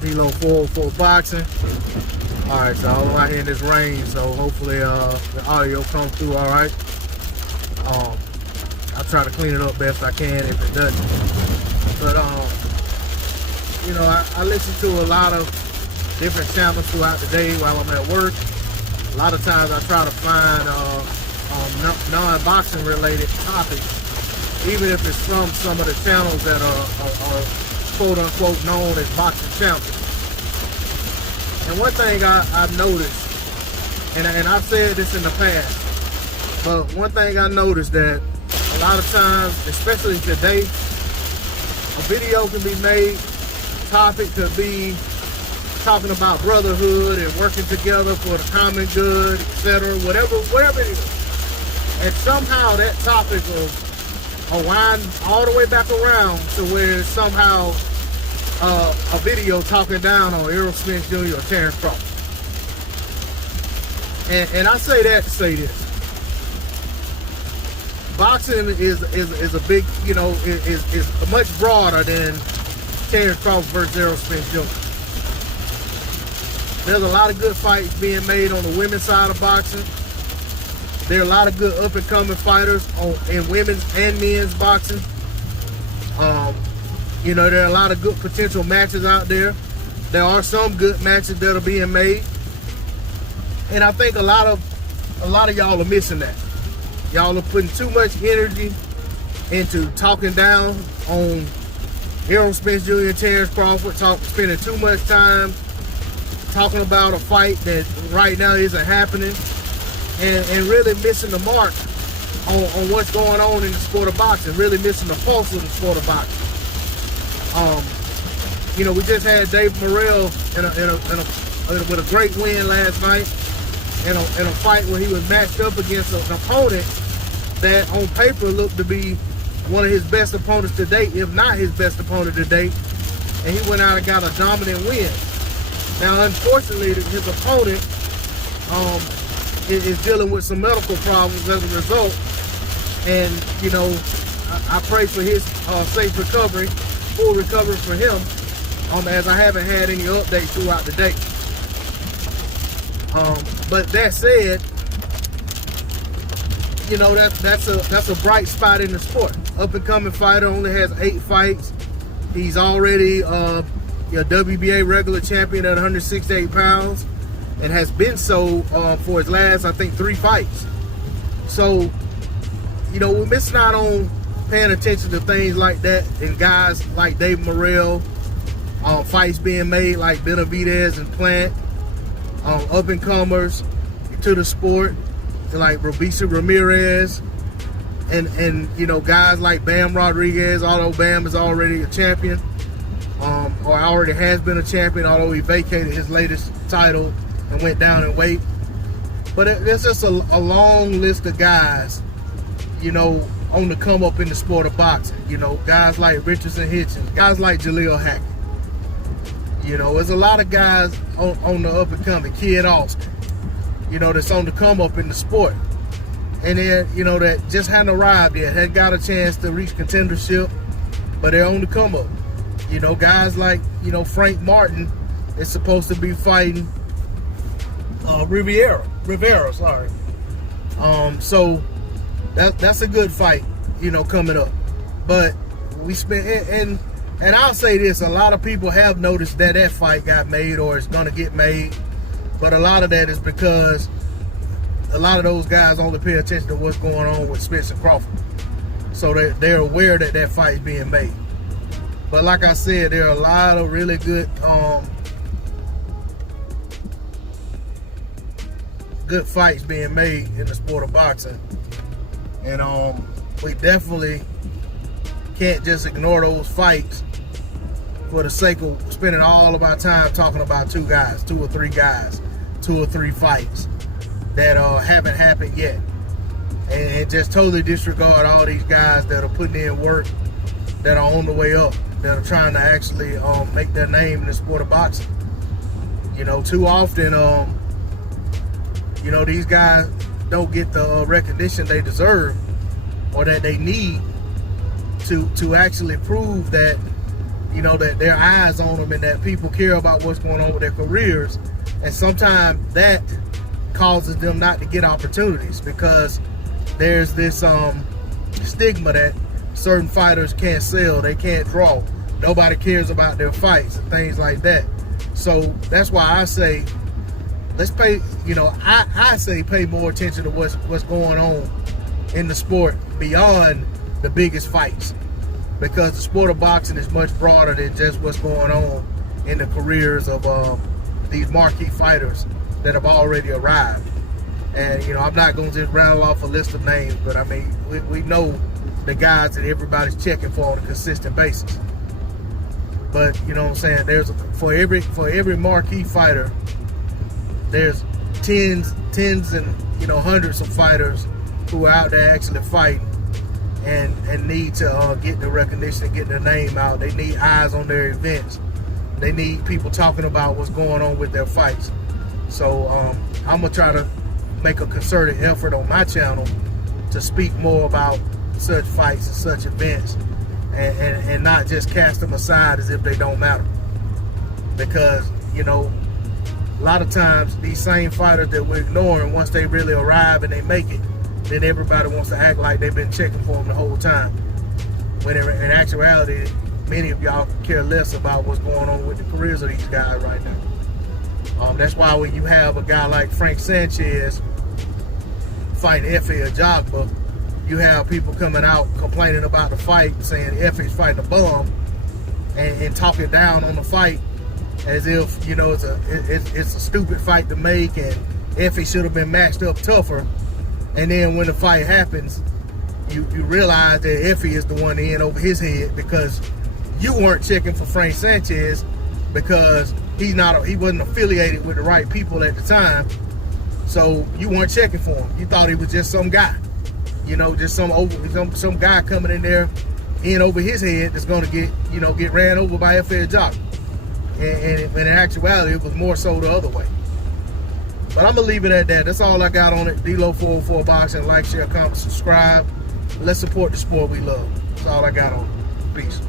D-Lo 404 Boxing. Alright, so I'm out here in this rain, so hopefully the audio comes through alright. I'll try to clean it up best I can if it doesn't. But you know, I listen to a lot of different channels throughout the day while I'm at work. A lot of times I try to find non-boxing related topics, even if it's from some of the channels that are quote-unquote known as boxing champions. And one thing I've noticed, and I've said this in the past, but one thing I noticed that a lot of times, especially today, a video can be made, topic could be talking about brotherhood and working together for the common good, etc., whatever it is. And somehow that topic will wind all the way back around to where somehow a video talking down on Errol Spence Jr. or Terrence Crawford. And I say that to say this. Boxing is a big, you know, is much broader than Terrence Crawford versus Errol Spence Jr. There's a lot of good fights being made on the women's side of boxing. There are a lot of good up-and-coming fighters in women's and men's boxing. You know, there are a lot of good potential matches out there. There are some good matches that are being made. And I think a lot of y'all are missing that. Y'all are putting too much energy into talking down on Errol Spence Jr. and Terrence Crawford, spending too much time talking about a fight that right now isn't happening, and really missing the mark on what's going on in the sport of boxing, really missing the pulse of the sport of boxing. You know, we just had Dave Morrell with a great win last night in a fight where he was matched up against an opponent that on paper looked to be one of his best opponents to date, if not his best opponent to date, and he went out and got a dominant win. Now, unfortunately, his opponent is dealing with some medical problems as a result, and you know, I pray for his safe recovery, full recovery for him, as I haven't had any updates throughout the day. But that said, you know, that's a bright spot in the sport. Up and coming fighter, only has 8 fights. He's already a WBA regular champion at 168 pounds, and has been so for his last, I think, 3 fights. So, you know, we're missing out on paying attention to things like that, and guys like Dave Morrell, fights being made like Benavidez and Plant, up and comers to the sport like Robisa Ramirez, and you know, guys like Bam Rodriguez, although Bam is already a champion, or already has been a champion, although he vacated his latest title and went down in weight. But there's just a long list of guys, you know, on the come up in the sport of boxing. You know, guys like Richardson Hitchens, guys like Jaleel Hackett. You know, there's a lot of guys on the up and coming. Kid Austin, you know, that's on the come up in the sport. And then, you know, that just hadn't arrived yet, hadn't got a chance to reach contendership, but they're on the come up. You know, guys like, you know, Frank Martin is supposed to be fighting Rivera, sorry. So that's a good fight, you know, coming up. But we spent, and I'll say this, a lot of people have noticed that fight got made or is gonna get made, but a lot of that is because a lot of those guys only pay attention to what's going on with Spence and Crawford. So they're aware that that fight is being made. But like I said, there are a lot of really good good fights being made in the sport of boxing. And we definitely can't just ignore those fights for the sake of spending all of our time talking about 2 or 3 guys, 2 or 3 fights that haven't happened yet, and just totally disregard all these guys that are putting in work, that are on the way up, that are trying to actually make their name in the sport of boxing. You know, too often, you know, these guys don't get the recognition they deserve or that they need to actually prove that you know, that there are eyes on them and that people care about what's going on with their careers. And sometimes that causes them not to get opportunities because there's this stigma that certain fighters can't sell, they can't draw, nobody cares about their fights and things like that. So that's why I say, let's pay, you know, I say pay more attention to what's going on in the sport beyond the biggest fights, because the sport of boxing is much broader than just what's going on in the careers of these marquee fighters that have already arrived. And, you know, I'm not going to just rattle off a list of names, but I mean, we know the guys that everybody's checking for on a consistent basis. But, you know what I'm saying, for every marquee fighter, there's tens and, you know, hundreds of fighters who are out there actually fighting and need to get the recognition and get their name out. They need eyes on their events. They need people talking about what's going on with their fights. So I'm gonna try to make a concerted effort on my channel to speak more about such fights and such events, and not just cast them aside as if they don't matter. Because, you know, a lot of times these same fighters that we're ignoring, once they really arrive and they make it, then everybody wants to act like they've been checking for them the whole time. When in actuality, many of y'all care less about what's going on with the careers of these guys right now. That's why when you have a guy like Frank Sanchez fighting Efe Ajagba, you have people coming out complaining about the fight, saying Efe's fighting a bum, and talking down on the fight as if, you know, it's a stupid fight to make and Efe should have been matched up tougher. And then when the fight happens, you realize that Efe is the one in over his head because you weren't checking for Frank Sanchez because he wasn't affiliated with the right people at the time. So you weren't checking for him. You thought he was just some guy, you know, just some guy coming in there in over his head that's going to get ran over by Efe Ajagba. And in actuality, it was more so the other way. But I'm gonna leave it at that. That's all I got on it. D-Lo 404 Boxing. Like, share, comment, subscribe. Let's support the sport we love. That's all I got on it. Peace.